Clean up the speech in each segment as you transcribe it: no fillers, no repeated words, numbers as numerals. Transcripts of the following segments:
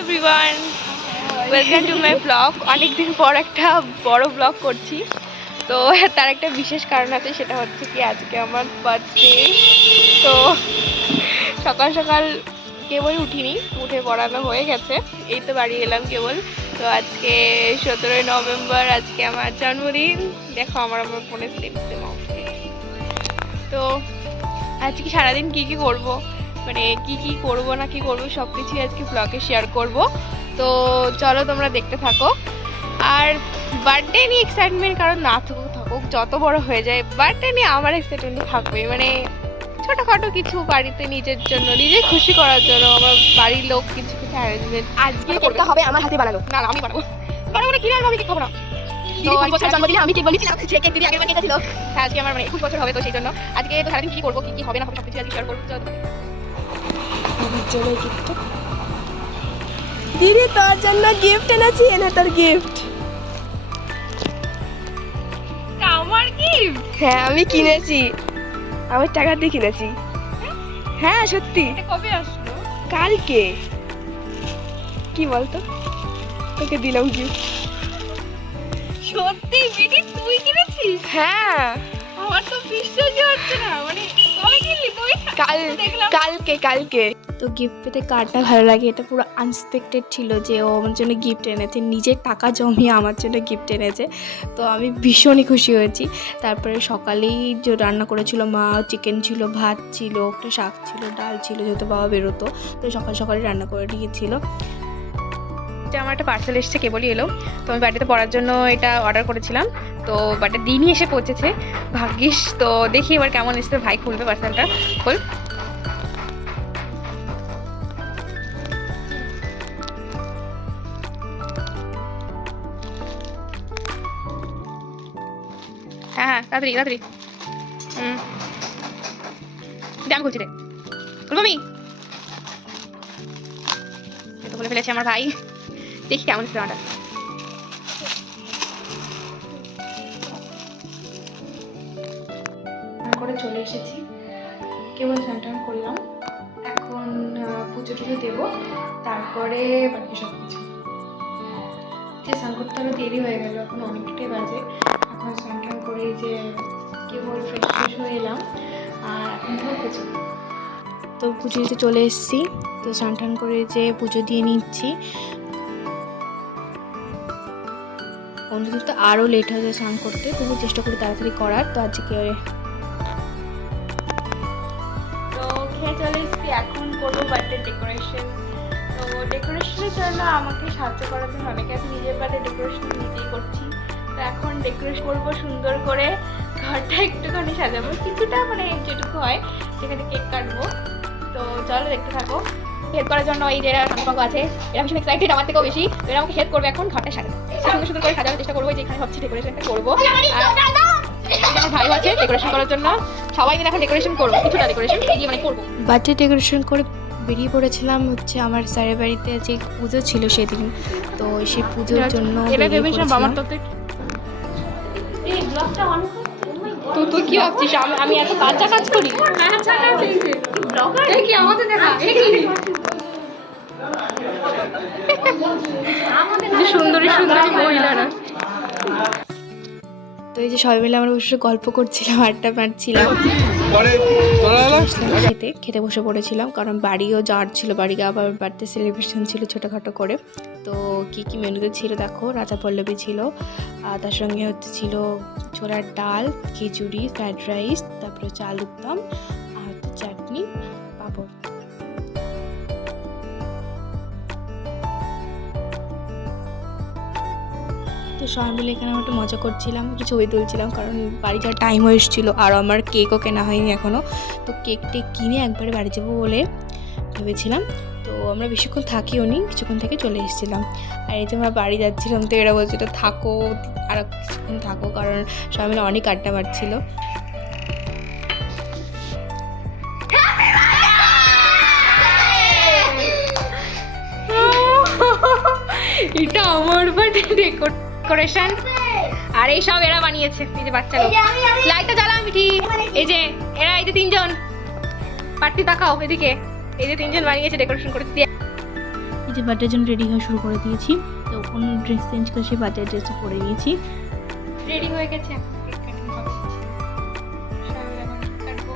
Everyone, welcome to my blog. অনেকদিন পর একটা বড় ব্লগ করছি, তো তার একটা বিশেষ কারণ আছে, সেটা হচ্ছে কি আজকে আমার বার্থডে। তো সকাল সকাল কেবলই উঠিনি, উঠে পড়ানো হয়ে গেছে, এই তো বাড়ি এলাম কেবল। তো আজকে 17ই নভেম্বর, আজকে আমার জন্মদিন। দেখো আমার ফোনে সেম আউটফিট। তো আজকে সারাদিন কী কী করবো, মানে কি করবো না কি করবো সব কিছুই আজকে ব্লগে শেয়ার করব। তো চলো তোমরা দেখতে থাকো। আর বার্থডে নিয়ে এক্সাইটমেন্ট কারণ না থাকুক যত বড় হয়ে যায়, বার্থডে নিয়ে আমার এক্সাইটমেন্ট থাকবে। মানে ছোটোখাটো কিছু বাড়িতে নিজের জন্য, নিজে খুশি করার জন্য আমার বাড়ির লোক কিছু কিছু অ্যারেঞ্জমেন্ট আজকে করতে হবে আমার হাতে বানানো। না আমি বানাবো মানে কিনে আনবো, আমি কি খাবো না। জন্মদিনে আমি কেক বলেছিলাম, সে কেক দিদি আগের বার নিয়ে গেছিল। হ্যাঁ আজকে আমার মানে 21 বছর হবে, তো সেই জন্য আজকে তো সারাদিন কি করবো, কি হবে না হবে সব কিছু আজকে শেয়ার করবো। দিদি তোর জন্য গিফট এনেছি, এনে তোর গিফট। আমার গিফট? হ্যাঁ আমি কিনেছি, আমার টাকা দিয়ে কিনেছি। হ্যাঁ সত্যি। কবে আসলো? কালকে। কি বলতো, তোকে দিলাম গিফট। সত্যি বিনি তুই কিনেছিস? হ্যাঁ আমার তো বিশ্বাসই হচ্ছে না। মানে কবে কিনলি তুই? কালকে। তো গিফট পেতে কারটা ভালো লাগে, এটা পুরো আনএক্সপেক্টেড ছিল যে ও আমার জন্য গিফট এনেছে, নিজের টাকা জমিয়ে আমার জন্য গিফট এনেছে। তো আমি ভীষণই খুশি হয়েছি। তারপরে সকালেই যে রান্না করেছিল মা, চিকেন ছিল, ভাত ছিল, একটা শাক ছিল, ডাল ছিল, যেহেতু বাবা বেরোতো, তো সকাল সকালে রান্না করে দিয়েছিল। আমার একটা পার্সেল এসেছে, কেবলই এলো। তো আমি বাড়িতে পড়ার জন্য এটা অর্ডার করেছিলাম, তো বাটটা দিনই এসে পৌঁছেছে, ভাগ্যিস। তো দেখি এবার কেমন এসেছে, ভাই খুলবে পার্সেলটা। খোল। হ্যাঁ তাড়াতাড়ি তাড়াতাড়ি। আমি খুলছি রে, খুলবো আমি। তো খুলে ফেলেছে আমার ভাই, দেখি কেমন এসেছে আমারটা। করে চলে এসেছি, কেবল স্নান করলাম, এখন পুজো টুজো দেবো, তারপরে বাকি সব কিছু। যে স্নান করতে আরও দেরি হয়ে গেল, এখন অনেকটাই বাজে। এখন স্নান করে যে কেবল ফ্রেশ হয়ে এলাম, আর এখন ধর পুজো। তো পুজো দিতে চলে এসেছি, তো স্নান করে যে পুজো দিয়ে নিচ্ছি। অন্যদিন তো আরও লেট হয়ে যায় স্নান করতে, তবু চেষ্টা করি তাড়াতাড়ি করার। তো আজকে তো খেয়ে চলে এসেছি, এখন করবো বার্থডে ডেকোরেশন। তো ডেকোরেশনের জন্য আমাকে সাহায্য করার জন্য অনেকে আছে, নিজের বার্থডে ডেকোরেশন নিজেই করছি। তো এখন ডেকোরেশন করবো সুন্দর করে, ঘরটা একটুখানি সাজাবো, কিছুটা মানে যেটুকু হয়, সেখানে কেক কাটবো। তো চলো দেখতে থাকো। হেল্প করার জন্য এই যে সাংবাঙ্গ আছে, এরা ভীষণ এক্সাইটেড আমার থেকেও বেশি। এরা আমাকে হেল্প করবে এখন ঘরটা সাজাতে, সুন্দর সুন্দর করে সাজানোর চেষ্টা করবো। যেখানে ভাবছি ডেকোরেশনটা করবো, আমার ভাইও আছে ডেকোরেশন করার জন্য। সবাই মিলে এখন ডেকোরেশন করবো, কিছুটা ডেকোরেশন এগিয়ে মানে করবো। বার্থডে ডেকোরেশন করে বেরিয়ে পড়েছিলাম হচ্ছে আমার স্যারের বাড়িতে, যে পুজো ছিল সেদিন। তো সেই পুজোর জন্য তো তুই কি ভাবছিস আমি এত কাজটা কাজ করি? সুন্দরী সুন্দরী মহিলারা। তো এই যে সবাই মিলে আমরা বসে গল্প করছিলাম, আড্ডা মারছিলাম, খেতে বসে পড়েছিলাম, কারণ বাড়িও যাওয়ার ছিল, বাড়িকে আবার বার্থডে সেলিব্রেশন ছিল ছোটোখাটো করে। তো কী কী মেনুতে ছিল দেখো, রাজা পল্লবী ছিল, আর তার সঙ্গে হচ্ছে ছিল ছোলার ডাল, খিচুড়ি, ফ্রাইড রাইস, তারপরে হচ্ছে আলুর দম, আর হচ্ছে চাটনি, পাঁপড়। তো সবাই মিলে এখানে আমরা একটু মজা করছিলাম, একটু ছবি তুলছিলাম, কারণ বাড়ি যাওয়ার টাইম হয়ে এসেছিলো, আর আমার কেকও কেনা হয়নি এখনও। তো কেক টেক কিনে একবারে বাড়ি যাবো বলে ভেবেছিলাম। তো আমরা বেশিক্ষণ থাকিও নি, কিছুক্ষণ থেকে চলে এসেছিলাম। আর এই যে আমরা বাড়ি যাচ্ছিলাম, তো এরা বলছিল থাকো আর কিছুক্ষণ থাকো, কারণ সবাই মিলে অনেক আড্ডা মারছিল। এটা আমার বার্থডে ডেকোরেশন, আর এই সব এরা বানিয়েছে, এই যে বাচ্চা লোক। লাইটটা জ্বালাও মিঠি। এই যে এরা, এই যে তিনজন, পার্টি দেখাও এদিকে, এই যে তিনজন বানিয়েছে ডেকোরেশন করে। এই যে বার্থডের জন্য রেডি হওয়া শুরু করে দিয়েছি। তো কোন ড্রেস চেঞ্জ করে সেই বার্থডে ড্রেসটা পরে নিয়েছি। রেডি হয়ে গেছে, এখন কেক কাটিং হবে। সবাই এখন কেক কাটবো।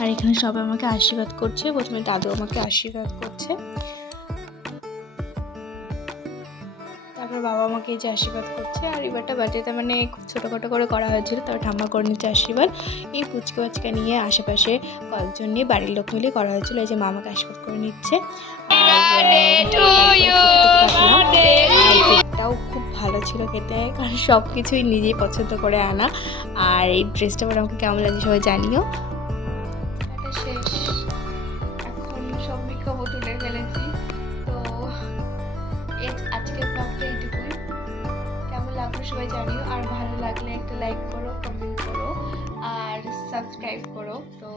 আর এখানে সবাই আমাকে আশীর্বাদ করছে। প্রথমে দাদু আমাকে আশীর্বাদ করছে, তারপর বাবা আমাকে এই যে আশীর্বাদ করছে। আর এবারটা বার্থডেতে মানে খুব ছোটোখাটো করে করা হয়েছিল, তারপর ঠাম্মা করে নিচ্ছে আশীর্বাদ। এই পুচকা বাচকা নিয়ে আশেপাশে কয়েকজন নিয়ে বাড়ির লোক মিলে করা হয়েছিল। এই যে মা আমাকে আশীর্বাদ করে নিচ্ছে। কেকটাও খুব ভালো ছিল খেতে, কারণ সব কিছুই নিজেই পছন্দ করে আনা। আর এই ড্রেসটা পরে আমাকে কেমন লাগছে সবাই জানিও। এটা শেষ, এখন সব মেকআপও তুলে ফেলেছি। তো আজকের ব্লগটা এইটুকুই। কেমন লাগলো সবাই জানিও, আর ভালো লাগলে একটা লাইক করো, কমেন্ট করো আর সাবস্ক্রাইব করো। তো